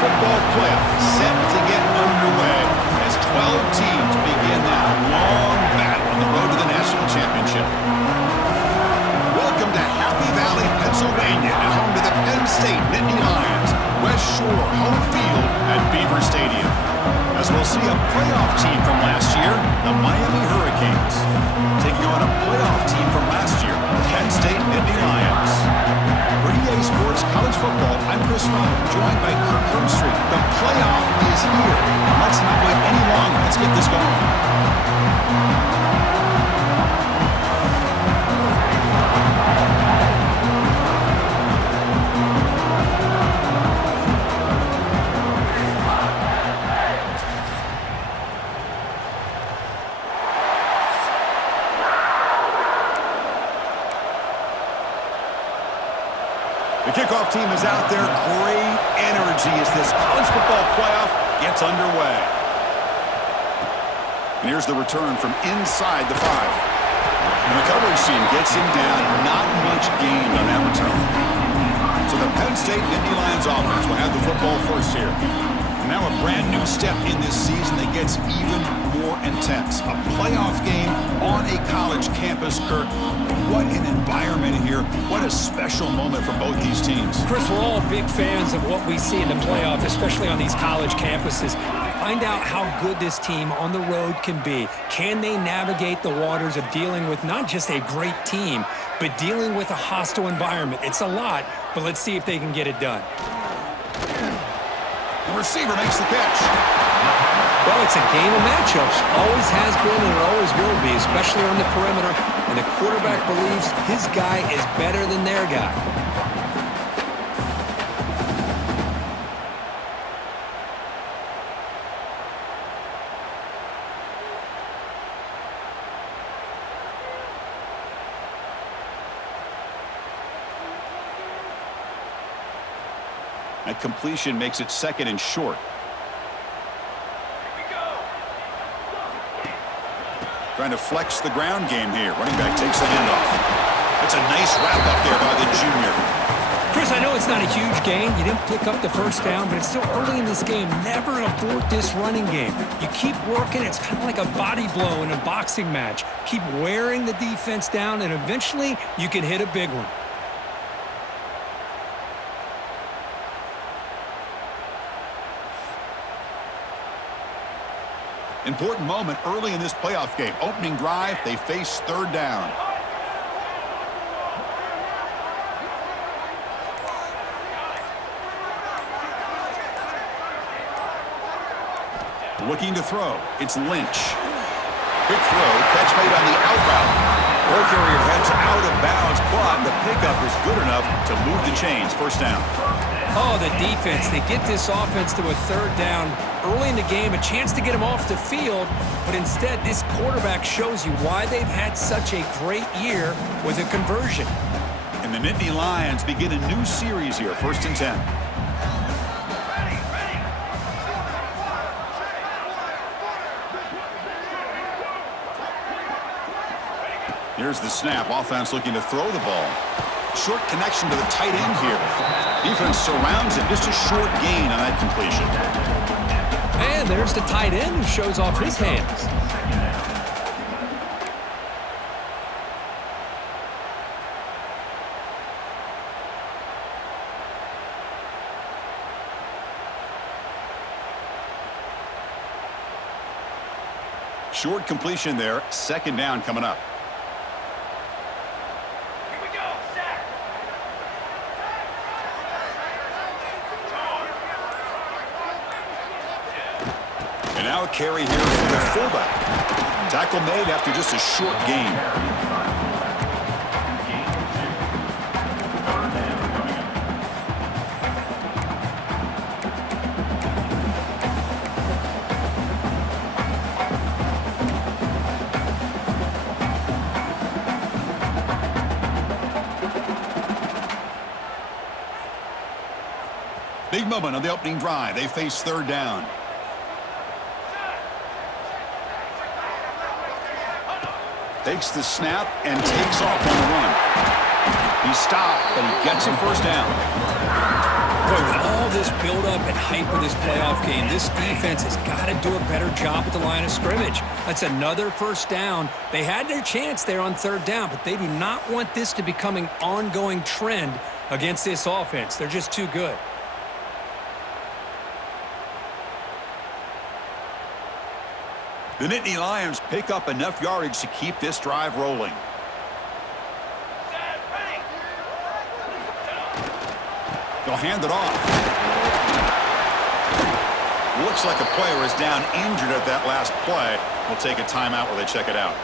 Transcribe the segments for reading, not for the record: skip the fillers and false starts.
football playoff set to get underway as 12 teams begin that long battle on the road to the national championship. Welcome to Happy Valley, Pennsylvania, and home to the Penn State Nittany Lions. West Shore home field at Beaver Stadium. As we'll see a playoff team from last year, the Miami Hurricanes, taking on a playoff team from last year, the Penn State Nittany Lions. For EA Sports College Football, I'm Chris Fromm, joined by Kirk Herbstreit. The playoff is here. Let's not wait any longer. Let's get this going. The kickoff team is out there. Great energy as this college football playoff gets underway. And here's the return from inside the 5. And the coverage team gets him down. Not much gained on that return. So the Penn State Nittany Lions offense will have the football first here. And now a brand new step in this season that gets even more intense. A playoff game on a college campus, Kirk. What an environment here. What a special moment for both these teams. Chris, we're all big fans of what we see in the playoff, especially on these college campuses. Find out how good this team on the road can be. Can they navigate the waters of dealing with not just a great team, but dealing with a hostile environment? It's a lot, but let's see if they can get it done. The receiver makes the catch. Well, it's a game of matchups. Always has been and it always will be, especially on the perimeter. And the quarterback believes his guy is better than their guy. That completion makes it 2nd and short. Trying to flex the ground game here. Running back takes the handoff. That's a nice wrap up there by the junior. Chris, I know it's not a huge gain. You didn't pick up the first down, but it's still early in this game. Never abort this running game. You keep working. It's kind of like a body blow in a boxing match. Keep wearing the defense down, and eventually you can hit a big one. Important moment early in this playoff game. Opening drive, they face 3rd down. Looking to throw. It's Lynch. Quick throw. Catch made on the out route. Ball carrier heads out of bounds, but the pickup is good enough to move the chains. 1st down. Oh, the defense. They get this offense to a 3rd down early in the game, a chance to get him off the field, but instead this quarterback shows you why they've had such a great year with a conversion. And the Nittany Lions begin a new series here, 1st and 10. Here's the snap. Offense looking to throw the ball. Short connection to the tight end here. Defense surrounds it. Just a short gain on that completion. And there's the tight end who shows off his hands. Short completion there. 2nd down coming up. And now a carry here for the fullback. Tackle made after just a short gain. Big moment on the opening drive. They face 3rd down. Takes the snap and takes off on the run. He stopped, but he gets a 1st down. Boy, with all this build-up and hype of this playoff game, this defense has got to do a better job at the line of scrimmage. That's another first down. They had their chance there on third down, but they do not want this to become an ongoing trend against this offense. They're just too good. The Nittany Lions pick up enough yardage to keep this drive rolling. They'll hand it off. Looks like a player is down injured at that last play. We'll take a timeout while they check it out.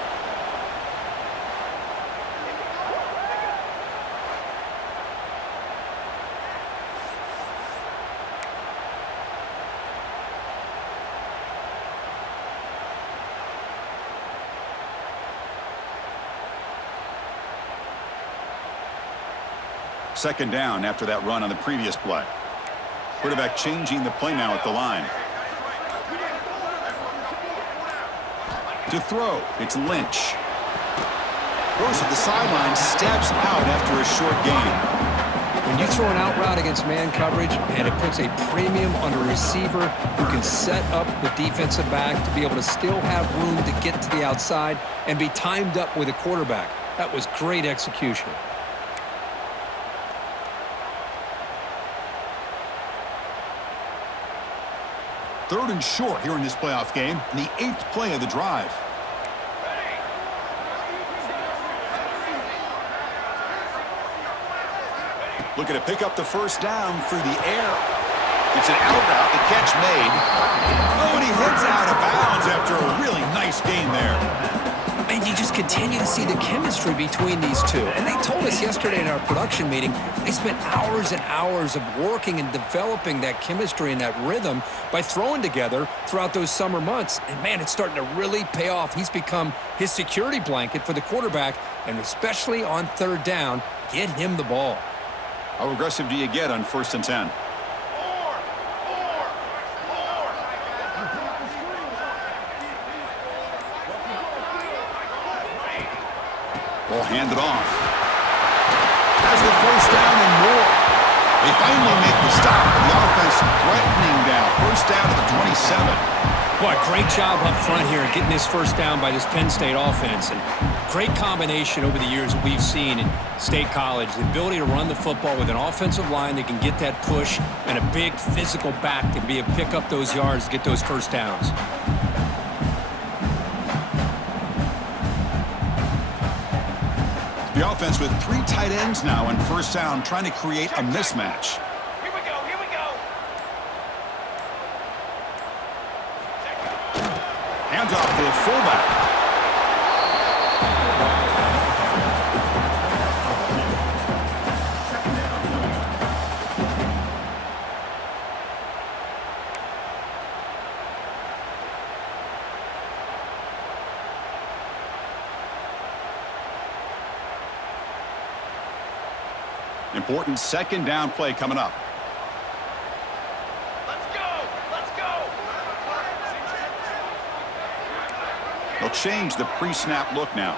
Second down after that run on the previous play. Quarterback changing the play now at the line. To throw, it's Lynch. Goes to the sideline, steps out after a short gain. When you throw an out route against man coverage, and it puts a premium on a receiver who can set up the defensive back to be able to still have room to get to the outside and be timed up with a quarterback. That was great execution. Third and short here in this playoff game, in the 8th play of the drive. Looking to pick up the first down through the air. It's an out route, the catch made. Oh, and he heads out of bounds after a really nice gain there. And you just continue to see the chemistry between these two. And they told us yesterday in our production meeting, they spent hours and hours of working and developing that chemistry and that rhythm by throwing together throughout those summer months. And, man, it's starting to really pay off. He's become his security blanket for the quarterback, and especially on third down, get him the ball. How aggressive do you get on 1st and 10? We'll hand it off. Has the first down and more. They finally make the stop. The offense threatening down. First down to the 27. Boy, great job up front here getting this first down by this Penn State offense. And great combination over the years that we've seen in State College. The ability to run the football with an offensive line that can get that push and a big physical back to be able to pick up those yards to get those first downs. The offense with 3 tight ends now on first down, trying to create a mismatch. Here we go, here we go. Hands off to the fullback. Important second down play coming up. Let's go, let's go. They'll change the pre-snap look now.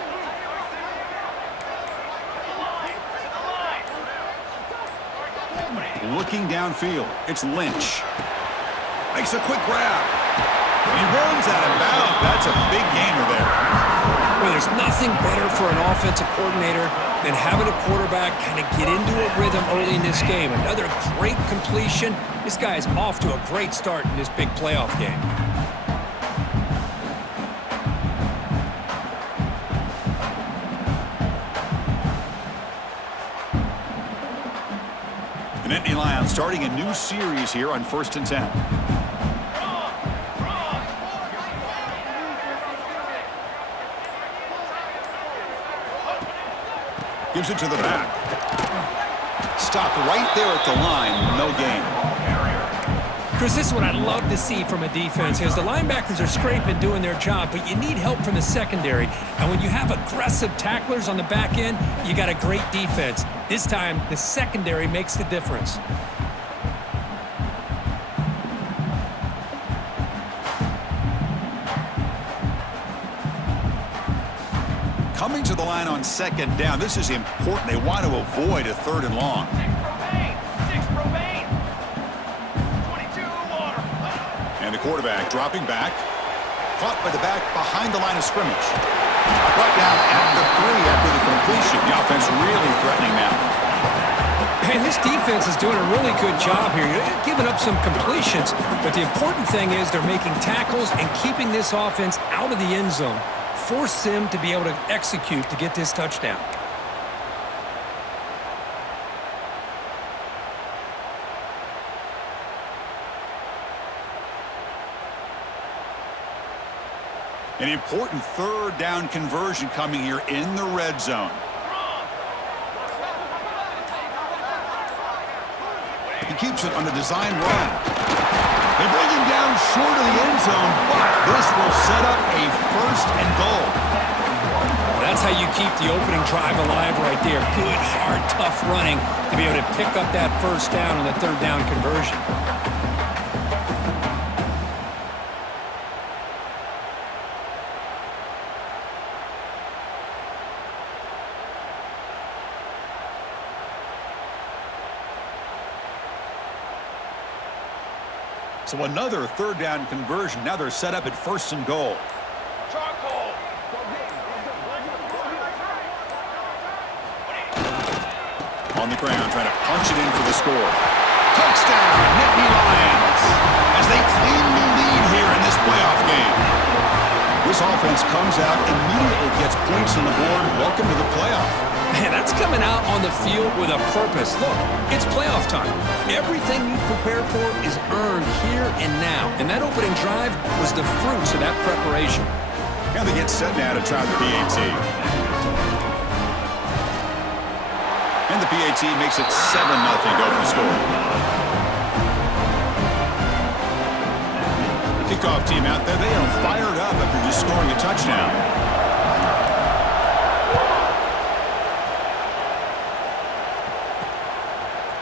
Looking downfield, it's Lynch. Makes a quick grab. He runs out of bounds. That's a big gainer there. Well, there's nothing better for an offensive coordinator than having a quarterback kind of get into a rhythm early in this game. Another great completion. This guy is off to a great start in this big playoff game. The Nittany Lions starting a new series here on 1st and 10. Gives it to the back. Stopped right there at the line. No gain. Chris, this is what I love to see from a defense is the linebackers are scraping, doing their job, but you need help from the secondary. And when you have aggressive tacklers on the back end, you got a great defense. This time, the secondary makes the difference. Coming to the line on second down. This is important. They want to avoid a 3rd and long. 6 Romaine. The quarterback dropping back. Caught by the back behind the line of scrimmage. Brought down at the 3 after the completion. The offense really threatening now. And this defense is doing a really good job here. They're giving up some completions, but the important thing is they're making tackles and keeping this offense out of the end zone. Force them to be able to execute to get this touchdown. An important third down conversion coming here in the red zone. He keeps it on a design run. They bring him down short of the end zone, but this will set up a first and goal. Well, that's how you keep the opening drive alive right there. Good, hard, tough running to be able to pick up that first down on the third down conversion. So another third down conversion. Now they're set up at first and goal. Charcoal. On the ground, trying to punch it in for the score. Touchdown, Nittany Lions, as they claim the lead here in this playoff game. This offense comes out, immediately gets points on the board. Welcome to the playoff. Man, that's coming out on the field with a purpose. Look, it's playoff time. Everything you prepare for is earned here and now. And that opening drive was the fruits of that preparation. And they get set now to try the PAT. And the PAT makes it 7-0 open score. Kickoff team out there, they are fired up after just scoring a touchdown.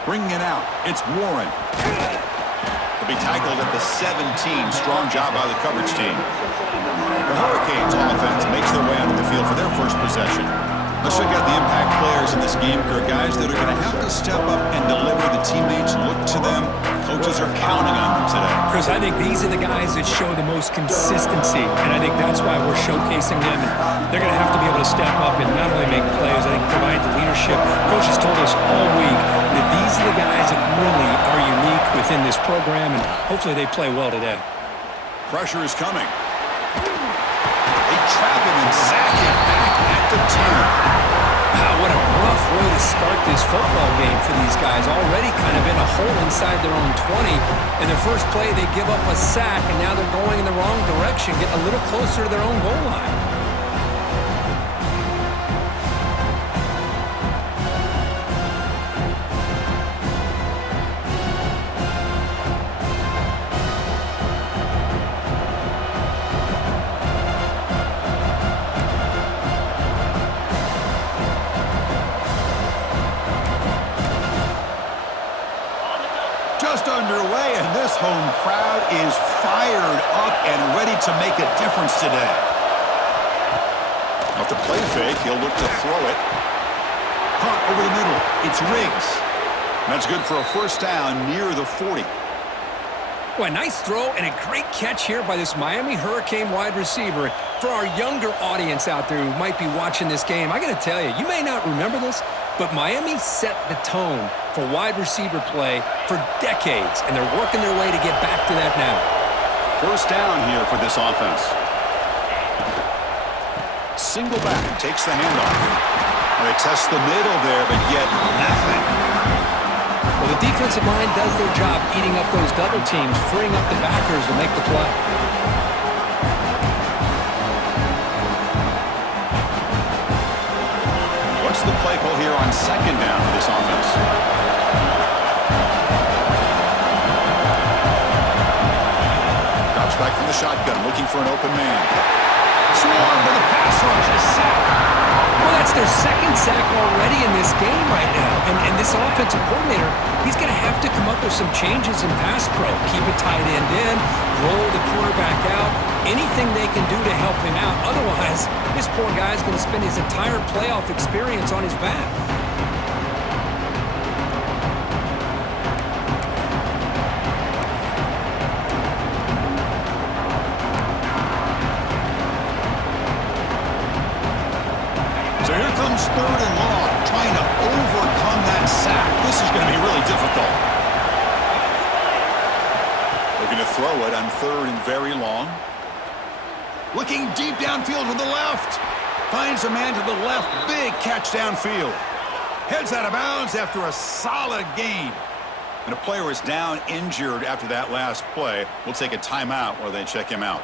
Bringing it out, it's Warren. He'll be tackled at the 17. Strong job by the coverage team. The Hurricanes offense makes their way onto the field for their first possession. Let's check out the impact players in this game, Kirk. Guys that are going to have to step up and deliver. The teammates look to them. Coaches are counting on them today. Chris, I think these are the guys that show the most consistency, and I think that's why we're showcasing them. And they're going to have to be able to step up and not only make plays, I think provide the leadership. Coach has told us all week that these are the guys that really are unique within this program, and hopefully they play well today. Pressure is coming. They trap him and sack him back at the 10. Wow, what a rough way to start this football game for these guys. Already kind of in a hole inside their own 20. In their first play, they give up a sack, and now they're going in the wrong direction, getting a little closer to their own goal line. Underway, and this home crowd is fired up and ready to make a difference today. Off the play fake, he'll look to throw it. Caught over the middle. It's Riggs. That's good for a first down near the 40. Well, a nice throw and a great catch here by this Miami Hurricane wide receiver. For our younger audience out there who might be watching this game, I got to tell you, you may not remember this, but Miami set the tone for wide receiver play for decades, and they're working their way to get back to that now. First down here for this offense. Single back, takes the handoff. They test the middle there, but yet nothing. Well, the defensive line does their job eating up those double teams, freeing up the backers to make the play. What's the play call here on second down for this offense? Drops back from the shotgun, looking for an open man. Swarmed by the pass rush, a sack. Well, that's their second sack already in this game right now. And this offensive coordinator, he's going to have to come up with some changes in pass pro. Keep a tight end in, roll the quarterback out, anything they can do to help him out. Otherwise, this poor guy's going to spend his entire playoff experience on his back. comes third and long, trying to overcome that sack. This is going to be really difficult. Looking to throw it on third and very long. Looking deep downfield to the left. Finds a man to the left. Big catch downfield. Heads out of bounds after a solid gain. And a player is down injured after that last play. We'll take a timeout while they check him out.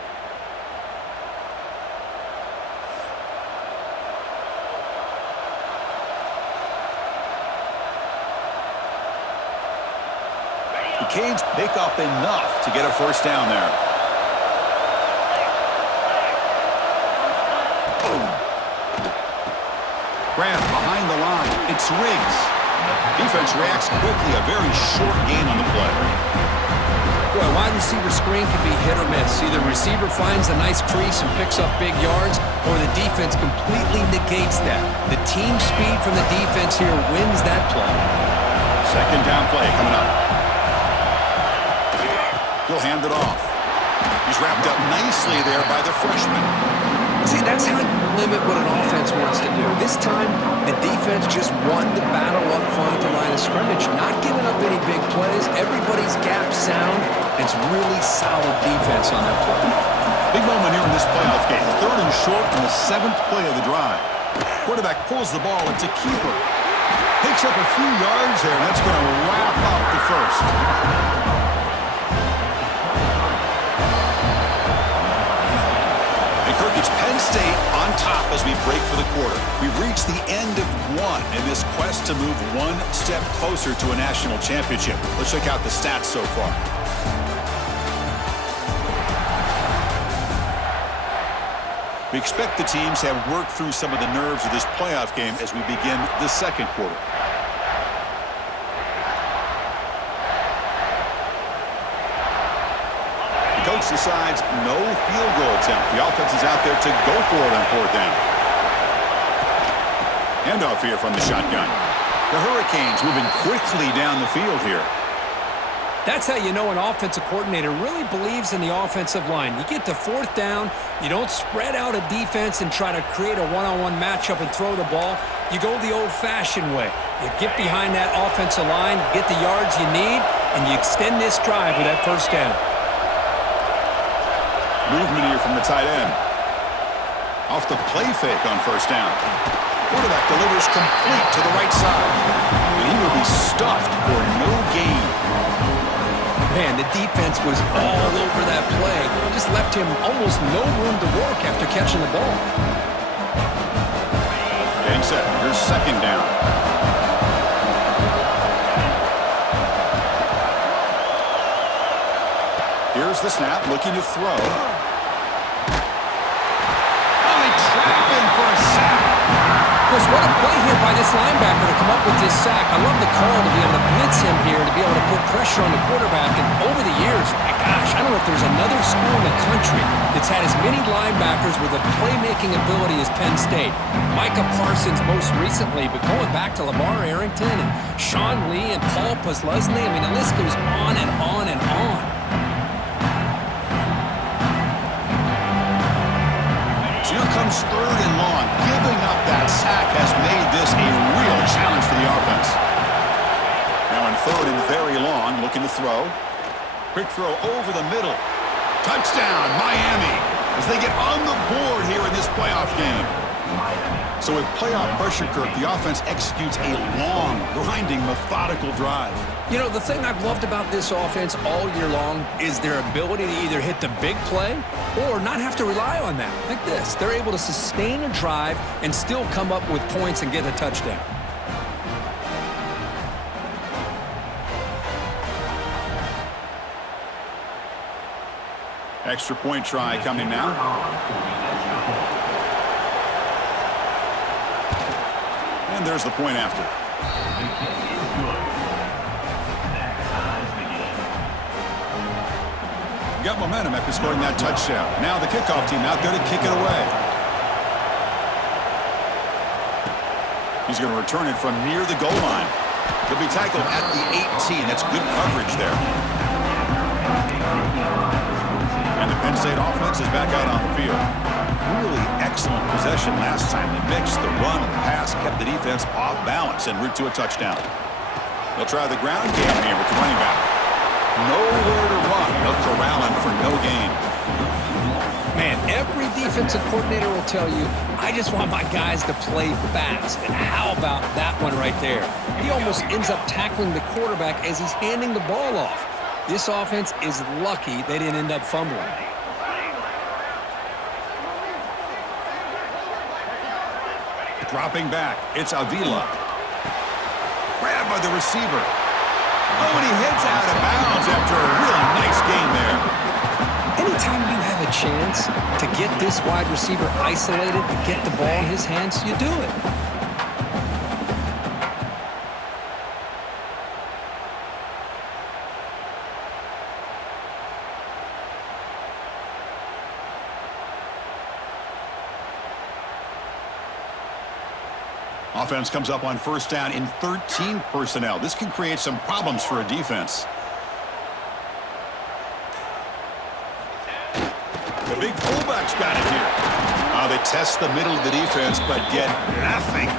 The Canes pick up enough to get a first down there. Grab behind the line. It's Riggs. Defense reacts quickly. A very short gain on the play. Boy, wide receiver screen can be hit or miss. Either receiver finds a nice crease and picks up big yards, or the defense completely negates that. The team speed from the defense here wins that play. Second down play coming up. He'll hand it off. He's wrapped up nicely there by the freshman. See, that's how you limit what an offense wants to do. This time, the defense just won the battle up front at the line of scrimmage, not giving up any big plays. Everybody's gap sound. It's really solid defense on that play. Big moment here in this playoff game. Third and short in the 7th play of the drive. Quarterback pulls the ball. It's a keeper. Picks up a few yards there, and that's going to wrap up the first. It's Penn State on top as we break for the quarter. We've reached the end of one in this quest to move one step closer to a national championship. Let's check out the stats so far. We expect the teams to have worked through some of the nerves of this playoff game as we begin the second quarter. Coach decides no field goal attempt. The offense is out there to go for it on fourth down. Handoff here from the shotgun. The Hurricanes moving quickly down the field here. That's how you know an offensive coordinator really believes in the offensive line. You get to fourth down, you don't spread out a defense and try to create a one-on-one matchup and throw the ball. You go the old-fashioned way. You get behind that offensive line, you get the yards you need, and you extend this drive with that first down. Movement here from the tight end. Off the play fake on first down. Quarterback delivers complete to the right side. And he will be stuffed for no gain. Man, the defense was all over that play. Just left him almost no room to work after catching the ball. Getting set. Here's second down. Here's the snap, looking to throw. For a sack. Of course, what a play here by this linebacker to come up with this sack. I love the call to be able to blitz him here, to be able to put pressure on the quarterback. And over the years, my gosh, I don't know if there's another school in the country that's had as many linebackers with a playmaking ability as Penn State. Micah Parsons most recently, but going back to LeVar Arrington and Sean Lee and Paul Posluszny, I mean, the list goes on and on and on. Here comes third and long. Giving up that sack has made this a real challenge for the offense. Now in third and very long, looking to throw. Quick throw over the middle. Touchdown, Miami, as they get on the board here in this playoff game. So with playoff pressure, Kirk, the offense executes a long, grinding, methodical drive. You know, the thing I've loved about this offense all year long is their ability to either hit the big play or not have to rely on that. Like this. They're able to sustain a drive and still come up with points and get a touchdown. Extra point try coming now. And there's the point after. Got momentum after scoring that touchdown. Now the kickoff team out there to kick it away. He's going to return it from near the goal line. He'll be tackled at the 18. That's good coverage there. And the Penn State offense is back out on the field. really excellent possession last time. They mixed the run and the pass, kept the defense off balance en route to a touchdown. They'll try the ground game here with the running back. Nowhere to run. They'll corral him for no gain. Man, every defensive coordinator will tell you, I just want my guys to play fast. And how about that one right there? He almost ends up tackling the quarterback as he's handing the ball off. This offense is lucky they didn't end up fumbling. Dropping back, it's Avila. Grabbed by the receiver. Oh, and he heads out of bounds after a really nice gain there. Anytime you have a chance to get this wide receiver isolated, to get the ball in his hands, you do it. Offense comes up on first down in 13 personnel. This can create some problems for a defense. The big fullback's got it here. They test the middle of the defense, but get nothing.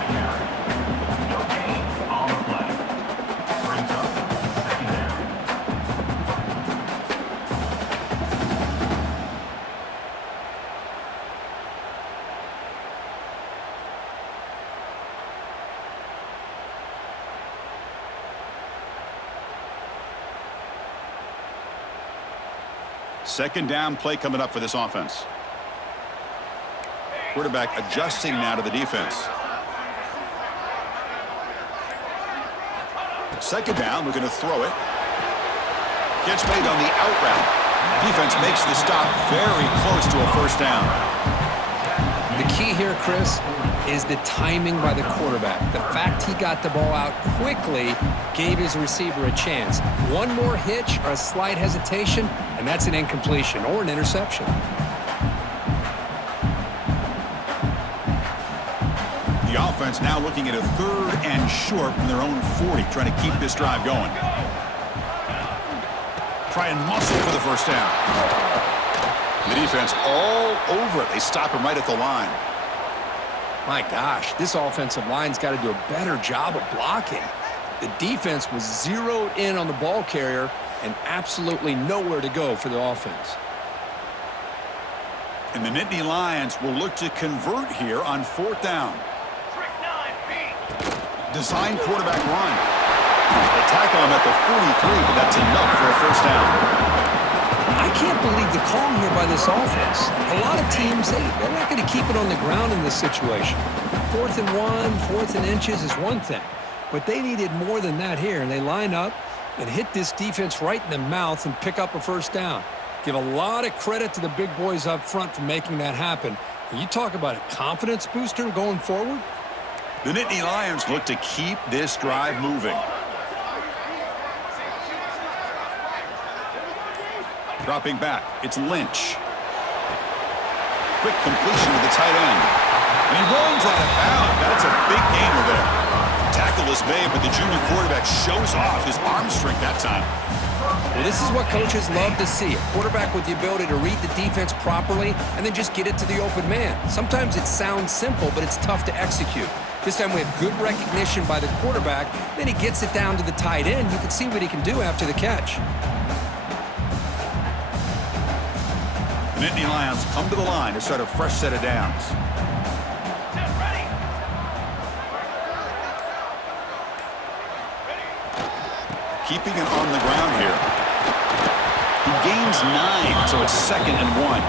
Second down play coming up for this offense. Quarterback adjusting now to the defense. Second down, we're going to throw it. Gets made on the out route. Defense makes the stop very close to a first down. The key here, Chris, is the timing by the quarterback. The fact he got the ball out quickly gave his receiver a chance. One more hitch or a slight hesitation, and that's an incompletion or an interception. The offense now looking at a 3rd and short from their own 40, trying to keep this drive going. Try and muscle for the first down. The defense all over it. They stop him right at the line. My gosh, this offensive line's got to do a better job of blocking. The defense was zeroed in on the ball carrier and absolutely nowhere to go for the offense. And the Nittany Lions will look to convert here on 4th down. Design quarterback run. They tackle him at the 43, but that's enough for a first down. I can't believe the call here by this offense. A lot of teams, they're not going to keep it on the ground in this situation. 4th and 1, 4th and inches is one thing. But they needed more than that here, and they line up and hit this defense right in the mouth and pick up a first down. Give a lot of credit to the big boys up front for making that happen. And you talk about a confidence booster going forward. The Nittany Lions look to keep this drive moving. Dropping back, it's Lynch. Quick completion to the tight end. And he runs out of bounds. That's a big gainer there. Tackle is made, but the junior quarterback shows off his arm strength that time. Well, this is what coaches love to see. A quarterback with the ability to read the defense properly and then just get it to the open man. Sometimes it sounds simple, but it's tough to execute. This time we have good recognition by the quarterback. Then he gets it down to the tight end. You can see what he can do after the catch. The Nittany Lions come to the line to start a fresh set of downs. Keeping it on the ground here. He gains 9, so it's 2nd and 1.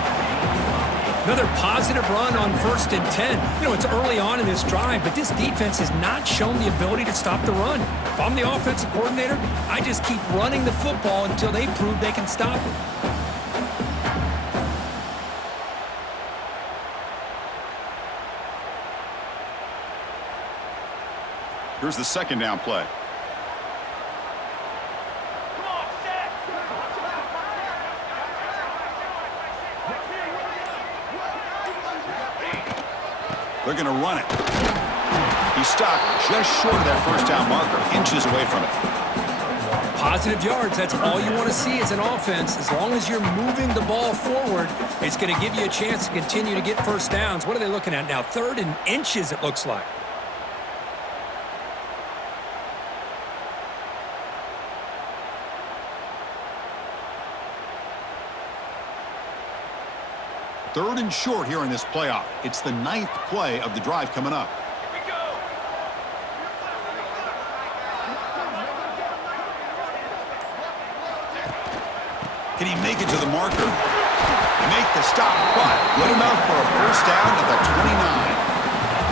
Another positive run on 1st and 10. You know, it's early on in this drive, but this defense has not shown the ability to stop the run. If I'm the offensive coordinator, I just keep running the football until they prove they can stop it. Here's the 2nd down play. They're going to run it. He stopped just short of that first down marker, inches away from it. Positive yards, that's all you want to see as an offense. As long as you're moving the ball forward, it's going to give you a chance to continue to get first downs. What are they looking at now? 3rd and inches, it looks like. Third and short here in this playoff. It's the 9th play of the drive coming up. Here we go. Can he make it to the marker? Make the stop, but good enough for a first down at the 29.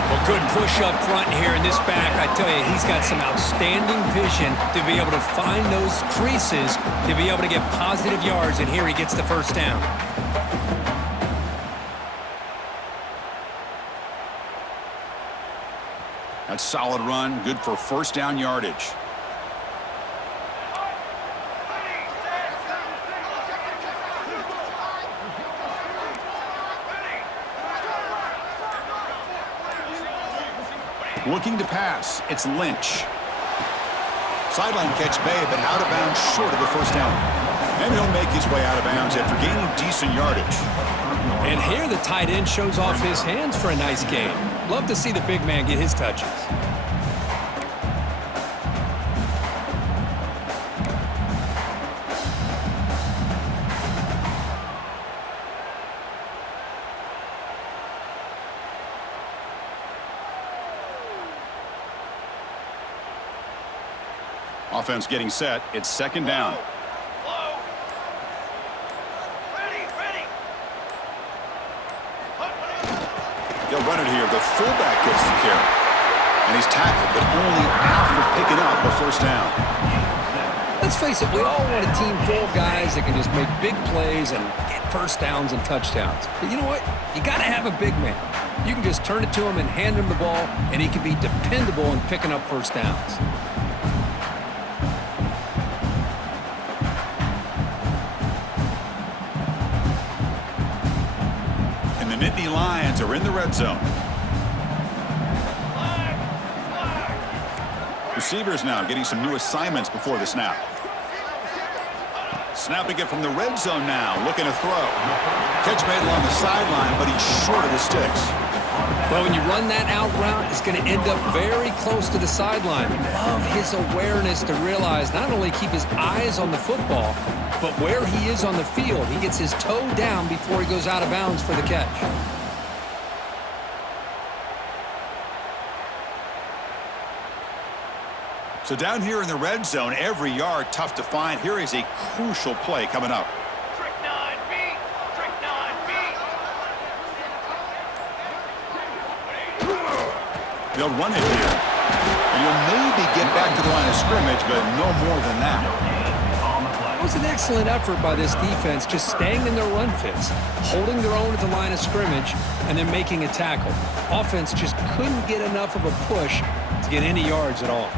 Well, good push up front here in this back. I tell you, he's got some outstanding vision to be able to find those creases, to be able to get positive yards, and here he gets the first down. That's solid run, good for first down yardage. Looking to pass, it's Lynch. Sideline catch made, but out of bounds short of the first down. And he'll make his way out of bounds after gaining decent yardage. And here the tight end shows off his hands for a nice game. Love to see the big man get his touches. Offense getting set. It's second down. Low. Ready. They'll run it here. The fullback gets the carry. And he's tackled, but only after picking up a first down. Let's face it, we all want a team full of guys that can just make big plays and get first downs and touchdowns. But you know what? You got to have a big man. You can just turn it to him and hand him the ball, and he can be dependable in picking up first downs. Nittany Lions are in the red zone. Receivers now getting some new assignments before the snap. Snapping it from the red zone now, looking to throw. Catch made along the sideline, but he's short of the sticks. Well, when you run that out route, it's going to end up very close to the sideline. Love his awareness to realize not only keep his eyes on the football, but where he is on the field. He gets his toe down before he goes out of bounds for the catch. So down here in the red zone, every yard tough to find. Here is a crucial play coming up. Trick 9B. Trick 9B. They'll run it here. And he'll maybe get back to the line of scrimmage, but no more than that. It was an excellent effort by this defense, just staying in their run fits, holding their own at the line of scrimmage, and then making a tackle. Offense just couldn't get enough of a push to get any yards at all.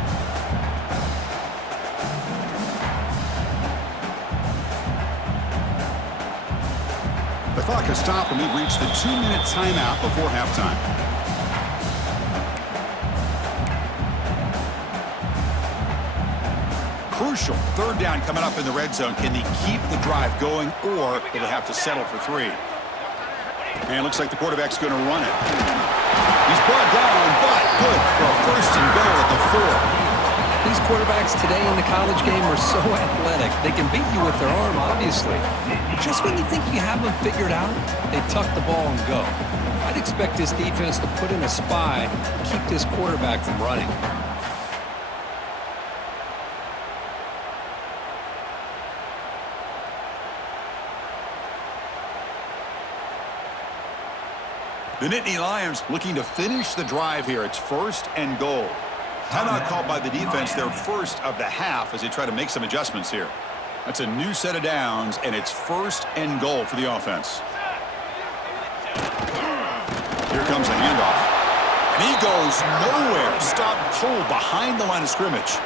The clock has stopped, and we've reached the 2-minute timeout before halftime. Crucial third down coming up in the red zone. Can they keep the drive going, or will they have to settle for 3? And it looks like the quarterback's going to run it. He's brought down, but good for a first and goal at the 4. These quarterbacks today in the college game are so athletic. They can beat you with their arm, obviously. But just when you think you have them figured out, they tuck the ball and go. I'd expect this defense to put in a spy and keep this quarterback from running. The Nittany Lions looking to finish the drive here. It's first and goal. Timeout called by the defense, their first of the half, as they try to make some adjustments here. That's a new set of downs, and it's first and goal for the offense. Here comes the handoff. And he goes nowhere. Stopped cold behind the line of scrimmage.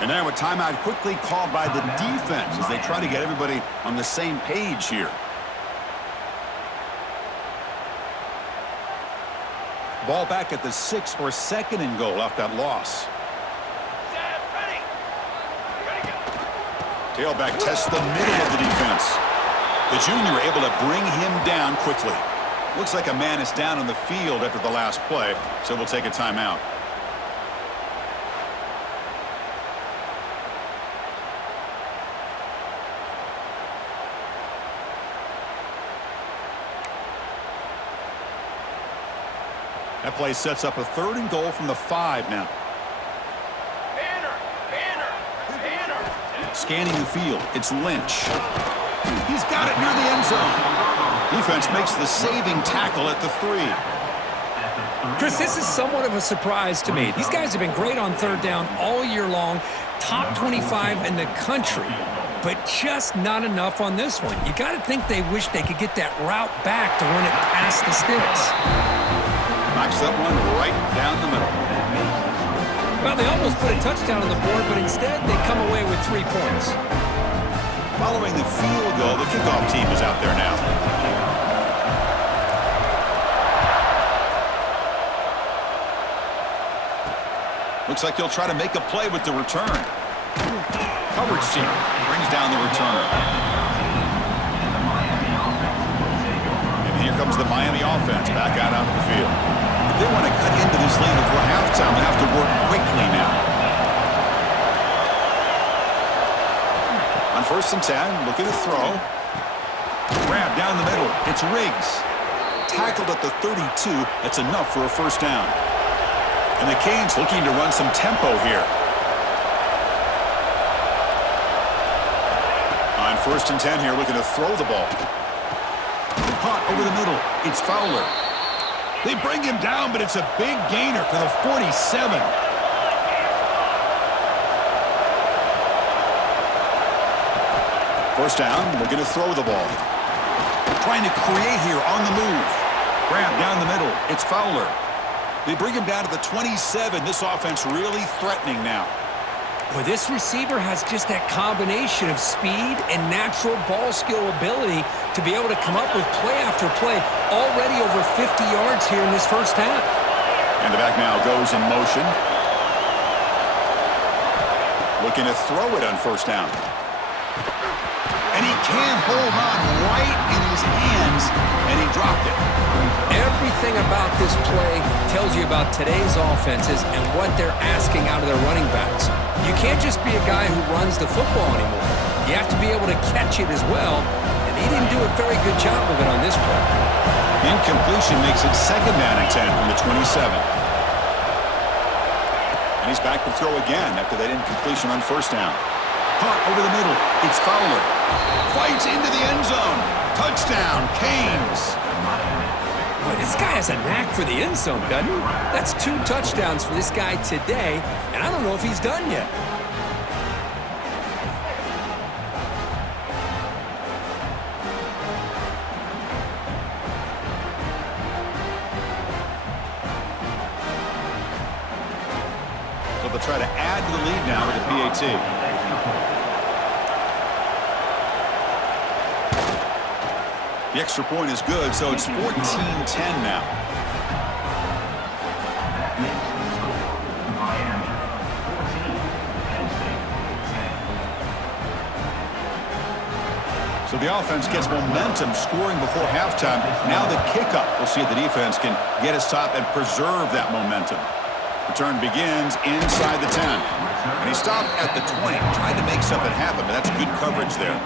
And now a timeout quickly called by the defense as they try to get everybody on the same page here. Ball back at the 6 for second and goal off that loss. Set. Ready. Ready, go. Tailback tests the middle of the defense. The junior able to bring him down quickly. Looks like a man is down on the field after the last play, so we'll take a timeout. That play sets up a 3rd and goal from the 5 now. Scanning the field, it's Lynch. He's got it near the end zone. Defense makes the saving tackle at the 3. Chris, this is somewhat of a surprise to me. These guys have been great on 3rd down all year long, top 25 in the country, but just not enough on this one. You got to think they wish they could get that route back to run it past the sticks. Knocks that one right down the middle. Well, they almost put a touchdown on the board, but instead they come away with 3 points. Following the field goal, the kickoff team is out there now. Looks like he'll try to make a play with the return. Coverage team brings down the returner. And here comes the Miami offense back out onto the field. If they want to cut into this lead before halftime, they have to work quickly now. On 1st and 10, look at the throw. Grab down the middle. It's Riggs. Tackled at the 32. That's enough for a 1st down. And the Canes looking to run some tempo here. On 1st and 10 here, looking to throw the ball. Caught over the middle. It's Fowler. They bring him down, but it's a big gainer for the 47. First down, looking to throw the ball. Trying to create here on the move. Grab down the middle. It's Fowler. They bring him down to the 27. This offense really threatening now. Well, this receiver has just that combination of speed and natural ball skill ability to be able to come up with play after play, already over 50 yards here in this 1st half. And the back now goes in motion. Looking to throw it on 1st down. And he can't hold on right in his hands, and he dropped it. Everything about this play tells you about today's offenses and what they're asking out of their running backs. You can't just be a guy who runs the football anymore. You have to be able to catch it as well, and he didn't do a very good job of it on this play. Incompletion makes it 2nd down and 10 from the 27. And he's back to throw again after that incompletion on 1st down. Caught over the middle. It's Fowler. Fights into the end zone. Touchdown, Canes. Boy, this guy has a knack for the end zone, doesn't he? That's 2 touchdowns for this guy today, and I don't know if he's done yet. So they'll try to add to the lead now with the PAT. The extra point is good, so it's 14-10 now. So the offense gets momentum scoring before halftime. Now the kickoff. We'll see if the defense can get a stop and preserve that momentum. Return begins inside the 10. And he stopped at the 20. Tried to make something happen, but that's good coverage there.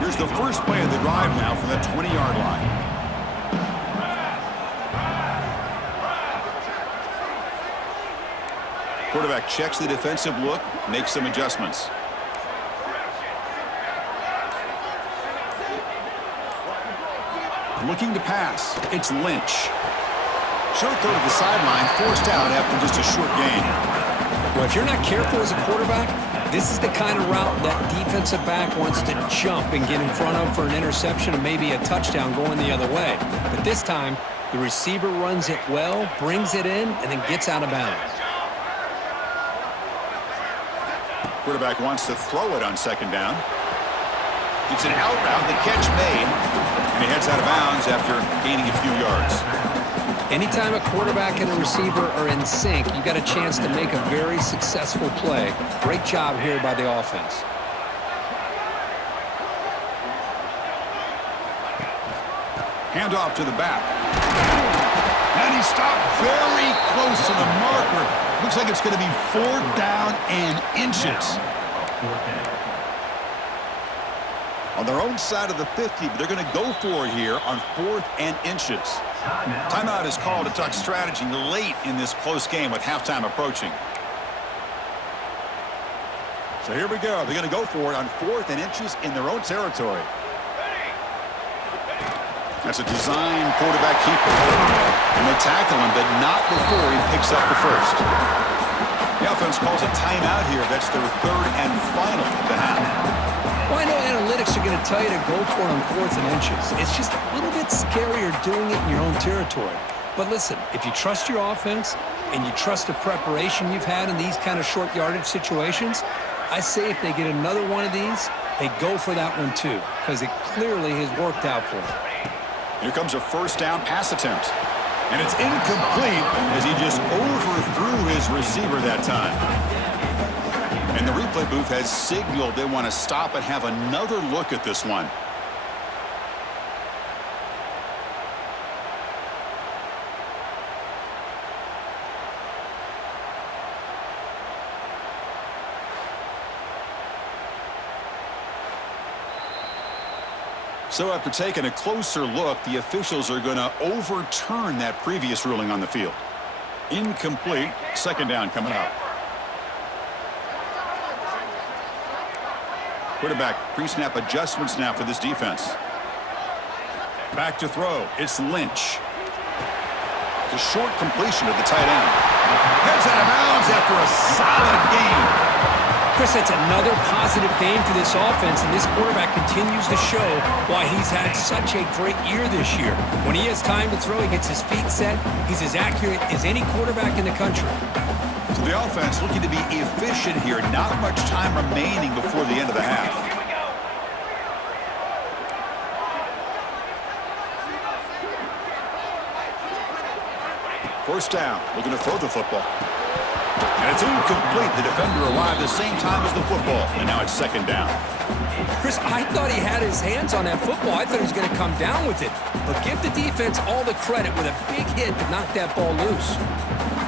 Here's the first play of the drive now from the 20-yard line. Quarterback checks the defensive look, makes some adjustments. Looking to pass. It's Lynch. Short throw to the sideline, forced out after just a short gain. Well, if you're not careful as a quarterback, this is the kind of route that defensive back wants to jump and get in front of for an interception and maybe a touchdown going the other way. But this time, the receiver runs it well, brings it in, and then gets out of bounds. Quarterback wants to throw it on 2nd down. It's an out route, the catch made, and he heads out of bounds after gaining a few yards. Anytime a quarterback and a receiver are in sync, you got a chance to make a very successful play. Great job here by the offense. Handoff to the back. And he stopped very close to the marker. Looks like it's going to be 4th down and inches. On their own side of the 50, but they're going to go for it here on 4th and inches. Timeout is called to talk strategy late in this close game with halftime approaching. So here we go. They're going to go for it on 4th and inches in their own territory. That's a design quarterback keeper. And they tackle him, but not before he picks up the first. The offense calls a timeout here. That's their 3rd and final of the half. Well, I know analytics are going to tell you to go for it on 4th and inches. It's just a little bit scarier doing it in your own territory. But listen, if you trust your offense and you trust the preparation you've had in these kind of short yardage situations, I say if they get another one of these, they go for that one too, because it clearly has worked out for them. Here comes a 1st down pass attempt. And it's incomplete as he just overthrew his receiver that time. And the replay booth has signaled they want to stop and have another look at this one. So after taking a closer look, the officials are going to overturn that previous ruling on the field. Incomplete. 2nd down coming up. Quarterback pre-snap adjustments now for this defense. Back to throw. It's Lynch. It's a short completion to the tight end. Heads out of bounds after a solid game. Chris, that's another positive game for this offense, and this quarterback continues to show why he's had such a great year this year. When he has time to throw, he gets his feet set. He's as accurate as any quarterback in the country. So the offense looking to be efficient here. Not much time remaining before the end of the half. Here we go. 1st down. Looking to throw the football. And it's incomplete. The defender arrived the same time as the football. And now it's 2nd down. Chris, I thought he had his hands on that football. I thought he was going to come down with it. But give the defense all the credit with a big hit to knock that ball loose.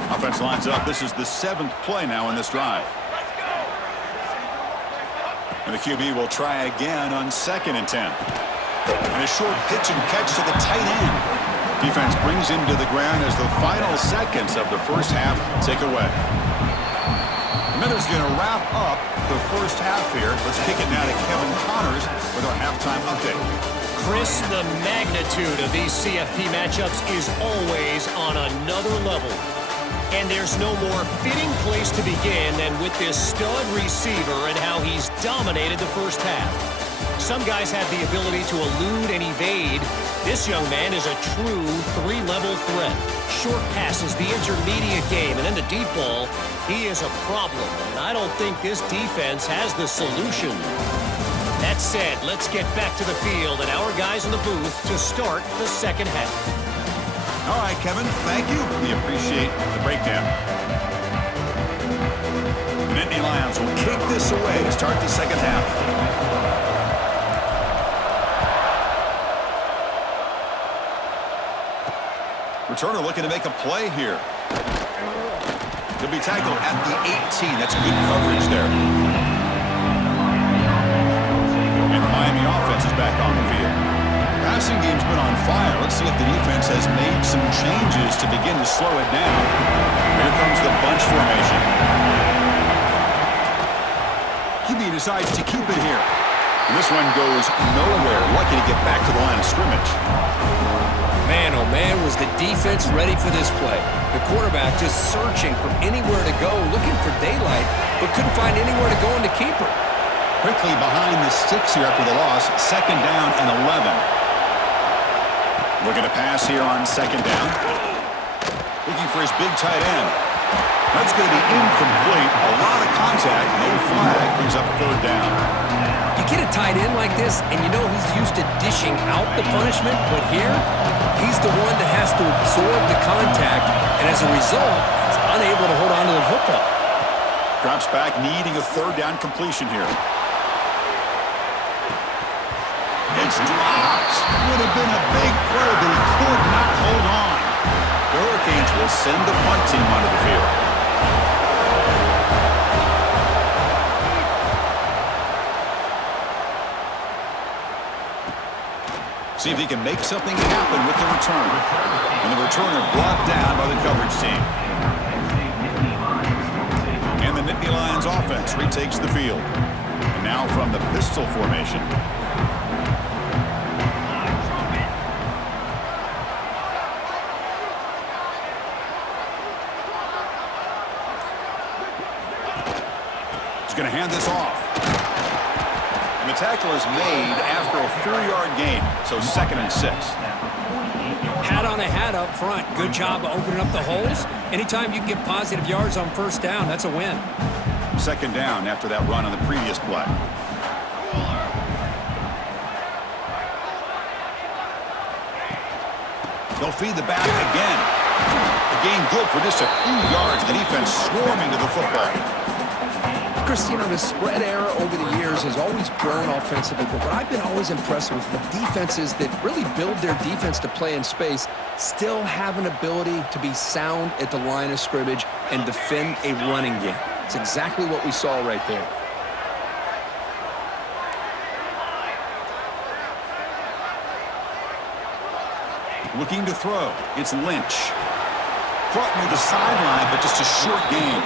Offense lines up. This is the 7th play now in this drive. Let's go. And the QB will try again on 2nd and 10. And a short pitch and catch to the tight end. Defense brings him to the ground as the final seconds of the 1st half tick away. The Miners going to wrap up the 1st half here. Let's kick it now to Kevin Connors with our halftime update. Chris, the magnitude of these CFP matchups is always on another level. And there's no more fitting place to begin than with this stud receiver and how he's dominated the 1st half. Some guys have the ability to elude and evade. This young man is a true 3-level threat. Short passes, the intermediate game, and then the deep ball. He is a problem, and I don't think this defense has the solution. That said, let's get back to the field and our guys in the booth to start the 2nd half. All right, Kevin, thank you. We appreciate the breakdown. The Nittany Lions will kick this away to start the 2nd half. Returner looking to make a play here. He'll be tackled at the 18. That's good coverage there. And the Miami offense is back on the field. The passing game's been on fire. Let's see if the defense has made some changes to begin to slow it down. Here comes the bunch formation. QB decides to keep it here. And this one goes nowhere. Lucky to get back to the line of scrimmage. Man, oh man, was the defense ready for this play. The quarterback just searching for anywhere to go, looking for daylight, but couldn't find anywhere to go in the keeper. Quickly behind the sticks here after the loss. 2nd down and 11. Looking to pass here on 2nd down. Looking for his big tight end. That's going to be incomplete. A lot of contact. No flag. Brings up 3rd down. You get a tight end like this, and you know he's used to dishing out the punishment, but here, he's the one that has to absorb the contact, and as a result, he's unable to hold on to the football. Drops back, needing a 3rd down completion here. It's dropped. would have been a big play, but he could not hold on. The Hurricanes will send the punt team onto the field. See if he can make something happen with the return. And the returner brought down by the coverage team. And the Nittany Lions offense retakes the field. And now from the pistol formation. He's going to hand this off. And the tackle is made after a 4-yard gain, so 2nd and 6. Hat on a hat up front. Good job of opening up the holes. Anytime you can get positive yards on first down, that's a win. 2nd down after that run on the previous play. They'll feed the back again. The gain good for just a few yards. The defense swarming to the football. Chris, you know, the spread era over the years has always grown offensively, but what I've been always impressed with the defenses that really build their defense to play in space still have an ability to be sound at the line of scrimmage and defend a running game. It's exactly what we saw right there. Looking to throw. It's Lynch. Brought near the sideline, but just a short gain.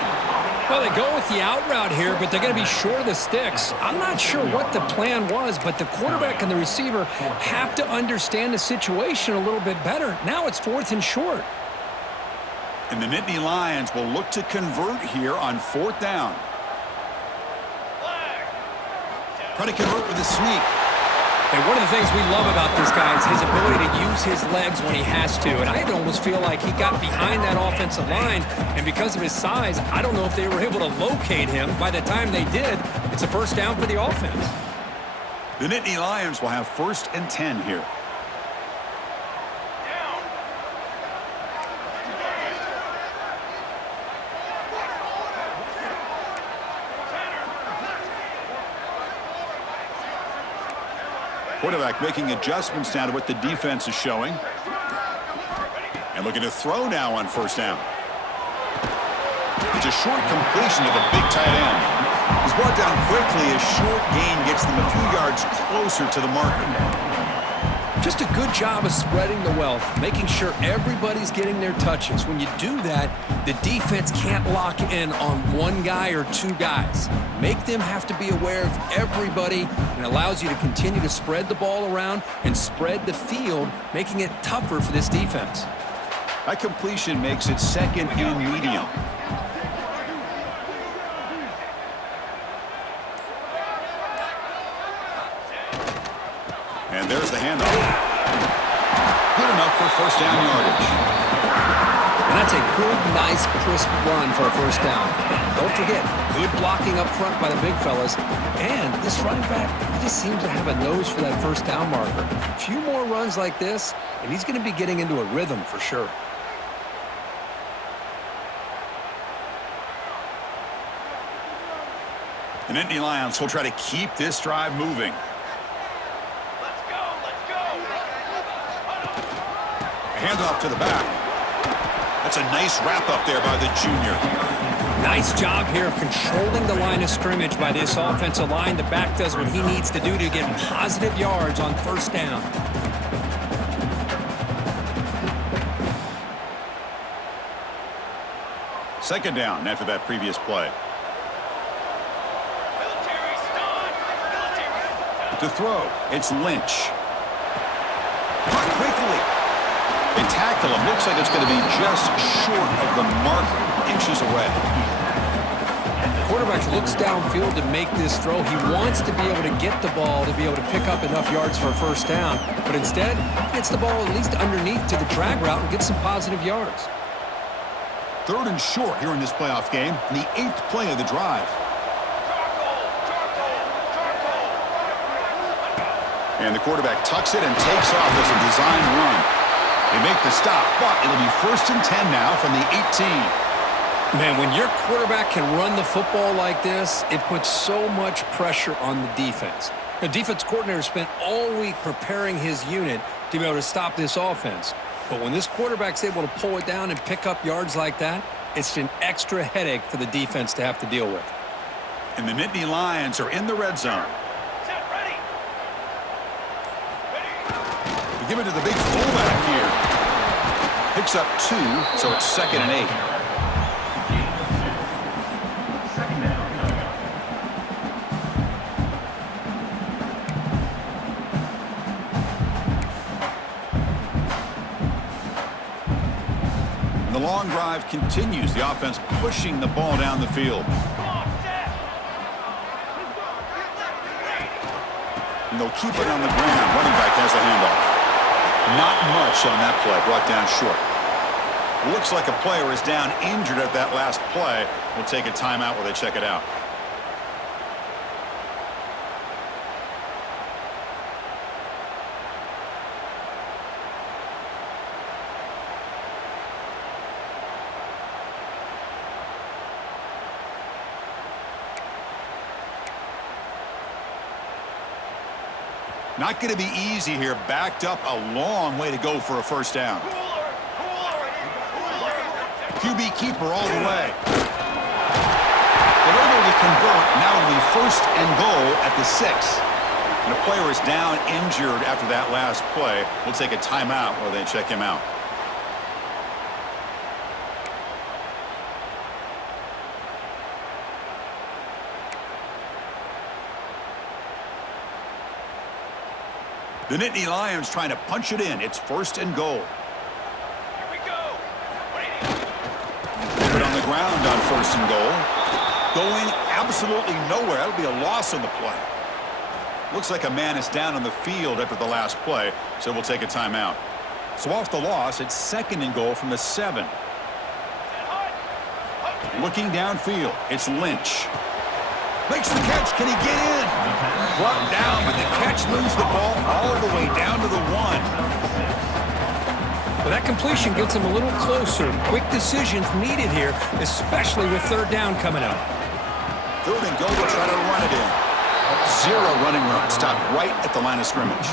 Well, they go with the out route here, but they're going to be short of the sticks. I'm not sure what the plan was, but the quarterback and the receiver have to understand the situation a little bit better. Now it's 4th and short. And the Nittany Lions will look to convert here on 4th down. Try to convert with a sneak. And one of the things we love about this guy is his ability to use his legs when he has to. And I almost feel like he got behind that offensive line, and because of his size, I don't know if they were able to locate him. By the time they did, it's a first down for the offense. The Nittany Lions will have 1st and 10 here. Quarterback making adjustments now to what the defense is showing. And looking to throw now on 1st down. It's a short completion to the big tight end. He's brought down quickly. A short gain gets them a few yards closer to the marker. Just a good job of spreading the wealth, making sure everybody's getting their touches. When you do that, the defense can't lock in on one guy or two guys. Make them have to be aware of everybody, and allows you to continue to spread the ball around and spread the field, making it tougher for this defense. That completion makes it 2nd and medium. And there's the handoff. Good enough for 1st down yardage. And that's a good, nice, crisp run for a 1st down. Don't forget, good blocking up front by the big fellas. And this running back, he just seems to have a nose for that 1st down marker. A few more runs like this, and he's going to be getting into a rhythm for sure. The Nittany Lions will try to keep this drive moving. Handoff to the back. That's a nice wrap up there by the junior. Nice job here of controlling the line of scrimmage by this offensive line. The back does what he needs to do to get positive yards on 1st down. Second down after that previous play. To throw, it's Lynch. Caught quickly. They tackle him. Looks like it's going to be just short of the marker, inches away. The quarterback looks downfield to make this throw. He wants to be able to get the ball to be able to pick up enough yards for a 1st down. But instead, he gets the ball at least underneath to the drag route and gets some positive yards. 3rd and short here in this playoff game, and the 8th play of the drive. And the quarterback tucks it and takes off as a design run. They make the stop, but it'll be 1st and 10 now from the 18. Man, when your quarterback can run the football like this, it puts so much pressure on the defense. The defense coordinator spent all week preparing his unit to be able to stop this offense. But when this quarterback's able to pull it down and pick up yards like that, it's an extra headache for the defense to have to deal with. And the Nittany Lions are in the red zone. Set, ready. We give it to the big fullback here. Picks up 2, so it's 2nd and 8. And the long drive continues. The offense pushing the ball down the field. Come on, set. And they'll keep it on the ground. Running back has the handoff. Not much on that play. Brought down short. Looks like a player is down injured at that last play. We'll take a timeout while they check it out. Not going to be easy here. Backed up a long way to go for a first down. QB keeper all the way. They're able to convert. Now it'll be 1st and goal at the 6. And a player is down injured after that last play. We'll take a timeout while they check him out. The Nittany Lions trying to punch it in. It's 1st and goal. Here we go. Put it on the ground on 1st and goal. Going absolutely nowhere. That'll be a loss on the play. Looks like a man is down on the field after the last play, so we'll take a timeout. So off the loss, it's 2nd and goal from the 7. Looking downfield, it's Lynch. Makes the catch. Can he get in? Brought down, but the catch moves the ball all the way down to the 1. Well, that completion gets him a little closer. Quick decisions needed here, especially with 3rd down coming up. 3rd and goal to try to run it in. 0 running room. Stopped right at the line of scrimmage.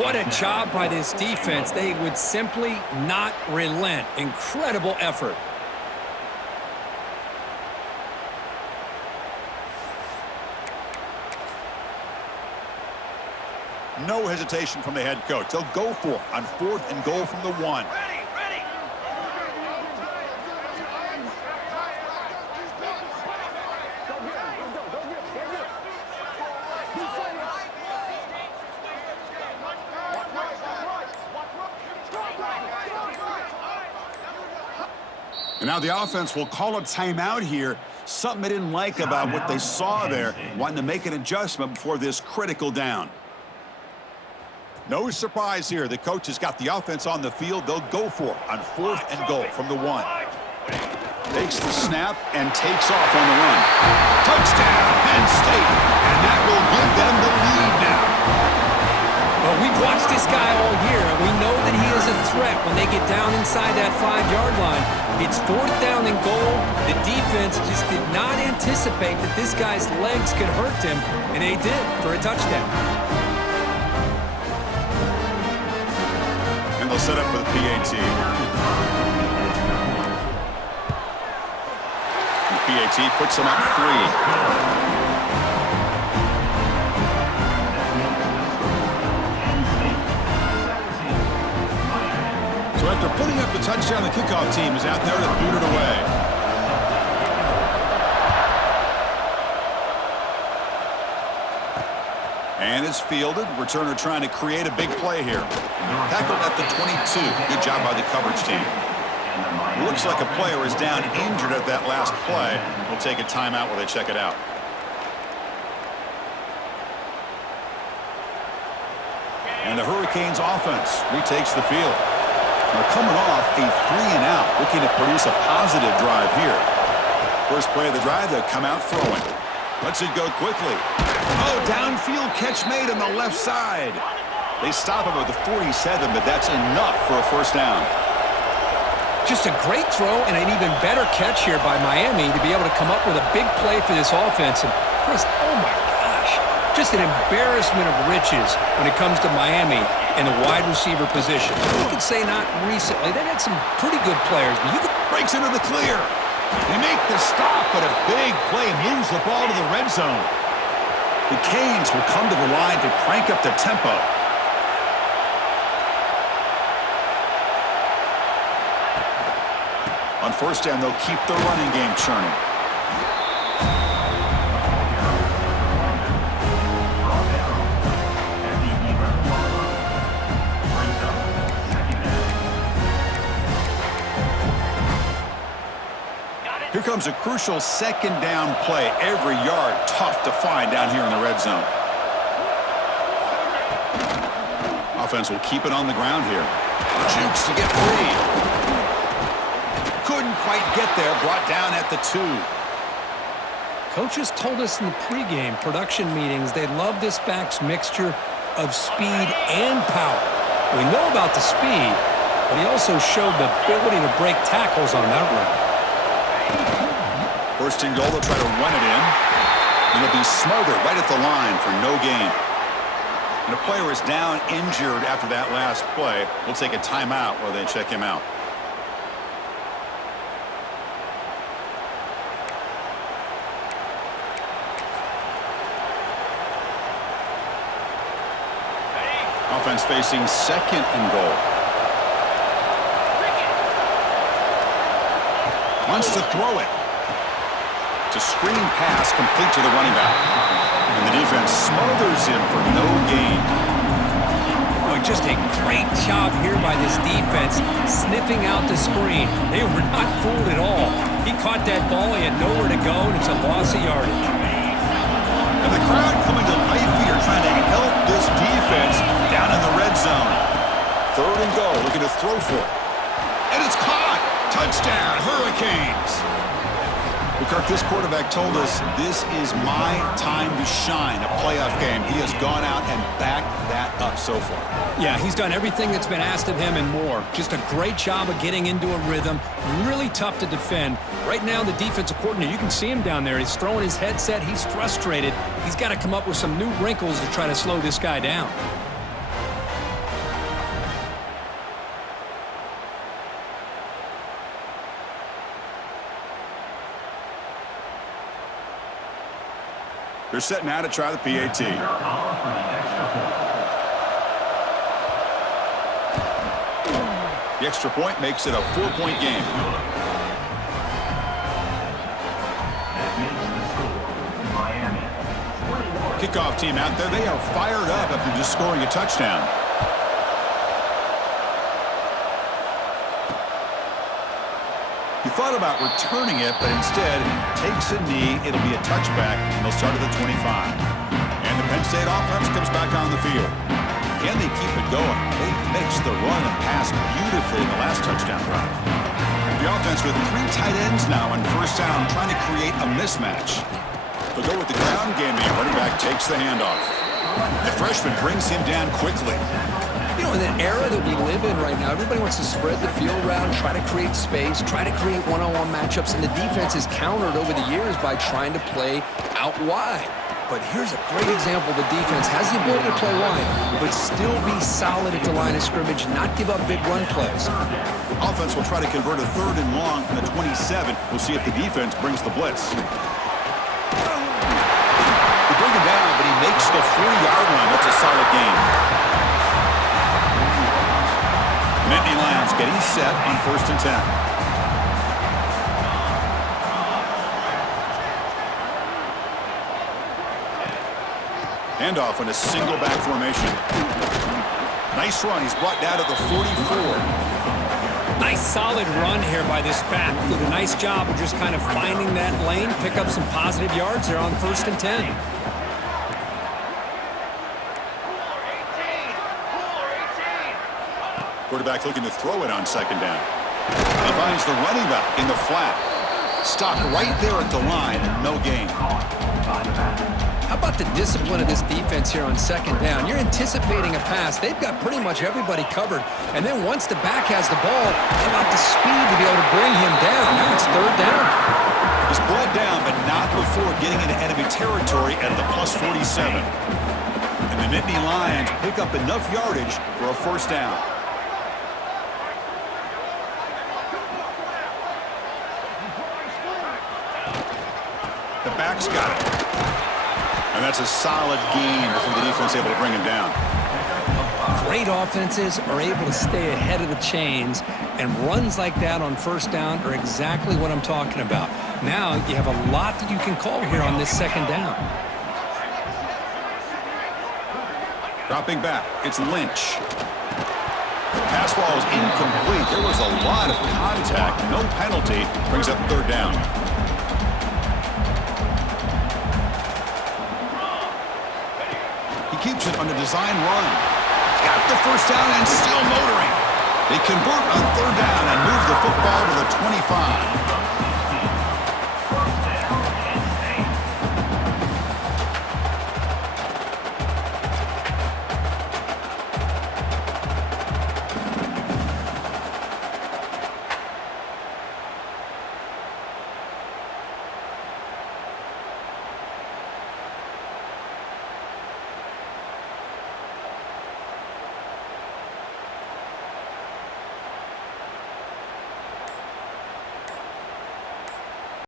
What a job by this defense. They would simply not relent. Incredible effort. No hesitation from the head coach. They'll go for it on 4th and goal from the 1. Ready, ready. And now the offense will call a timeout here. Something they didn't like about what they saw there. Wanting to make an adjustment before this critical down. No surprise here. The coach has got the offense on the field. They'll go for it on 4th and goal from the 1. Takes the snap and takes off on the run. Touchdown, Penn State. And that will give them the lead now. Well, we've watched this guy all year, and we know that he is a threat when they get down inside that 5-yard line. It's 4th down and goal. The defense just did not anticipate that this guy's legs could hurt him, and they did for a touchdown. And they'll set up for the PAT. The PAT puts them up 3. So after putting up the touchdown, the kickoff team is out there to boot it away. And it's fielded. Returner trying to create a big play here. Tackled at the 22. Good job by the coverage team. Looks like a player is down injured at that last play. We'll take a timeout while they check it out. And the Hurricanes offense retakes the field. They're coming off a 3-and-out, looking to produce a positive drive here. First play of the drive, they'll come out throwing. Lets it go quickly. Oh, downfield catch made on the left side. They stop him at the 47, but that's enough for a first down. Just a great throw and an even better catch here by Miami to be able to come up with a big play for this offense. And Chris, oh my gosh, Just an embarrassment of riches when it comes to Miami in the wide receiver position. You could say not recently. They've had some pretty good players, but you could... Breaks into the clear. They make the stop, but a big play moves the ball to the red zone. The Canes will come to the line to crank up the tempo. On first down, they'll keep the running game churning. Here comes a crucial second down play. Every yard tough to find down here in the red zone. Offense will keep it on the ground here. Jukes to get free. Couldn't quite get there. Brought down at the 2. Coaches told us in the pregame production meetings they love this back's mixture of speed and power. We know about the speed, but he also showed the ability to break tackles on that run. First and goal, they'll try to run it in. And it'll be smothered right at the line for no gain. And the player is down injured after that last play. We'll take a timeout while they check him out. Offense facing second and goal. Wants to throw it. It's a screen pass complete to the running back. And the defense smothers him for no gain. Boy, just a great job here by this defense, sniffing out the screen. They were not fooled at all. He caught that ball, he had nowhere to go, and it's a loss of yardage. And the crowd coming to life here, trying to help this defense down in the red zone. Third and goal, looking to throw for it. And it's caught! Touchdown, Hurricanes! Well, Kirk, this quarterback told us this is my time to shine, a playoff game. He has gone out and backed that up so far. Yeah, he's done everything that's been asked of him and more. Just a great job of getting into a rhythm. Really tough to defend. Right now, the defensive coordinator, you can see him down there. He's throwing his headset. He's frustrated. He's got to come up with some new wrinkles to try to slow this guy down. They're set now to try the PAT. The extra point makes it a 4-point game. Kickoff team out there. They are fired up after just scoring a touchdown. He thought about returning it, but instead takes a knee. It'll be a touchback, and they'll start at the 25. And the Penn State offense comes back on the field. Can they keep it going? They mixed the run and pass beautifully in the last touchdown drive. The offense with 3 tight ends now on first down, trying to create a mismatch. They'll go with the ground game. The running back takes the handoff. The freshman brings him down quickly. You know, in the era that we live in right now, everybody wants to spread the field around, try to create space, try to create one-on-one matchups, and the defense is countered over the years by trying to play out wide. But here's a great example. The defense has the ability to play wide, but still be solid at the line of scrimmage, not give up big run plays. Offense will try to convert a 3rd and long from the 27. We'll see if the defense brings the blitz. They bring him down, but he makes the 40-yard line. That's a solid gain. Nittany Lions getting set on 1st and 10. Handoff in a single back formation. Nice run. He's brought down to the 44. Nice solid run here by this back. Did a nice job of just kind of finding that lane, pick up some positive yards there on 1st and 10. Quarterback looking to throw it on 2nd down. He finds the running back in the flat. Stopped right there at the line and no gain. How about the discipline of this defense here on 2nd down? You're anticipating a pass. They've got pretty much everybody covered. And then once the back has the ball, how about the speed to be able to bring him down? Now it's 3rd down. He's brought down, but not before before getting into enemy territory at the plus 47. And the Nittany Lions pick up enough yardage for a first down. The back's got it. And that's a solid gain before the defense able to bring him down. Great offenses are able to stay ahead of the chains, and runs like that on first down are exactly what I'm talking about. Now you have a lot that you can call here on this second down. Dropping back, it's Lynch. Pass ball is incomplete. There was a lot of contact. No penalty. Brings up third down. He keeps it on the design run. Got the first down and still motoring. They convert on third down and move the football to the 25.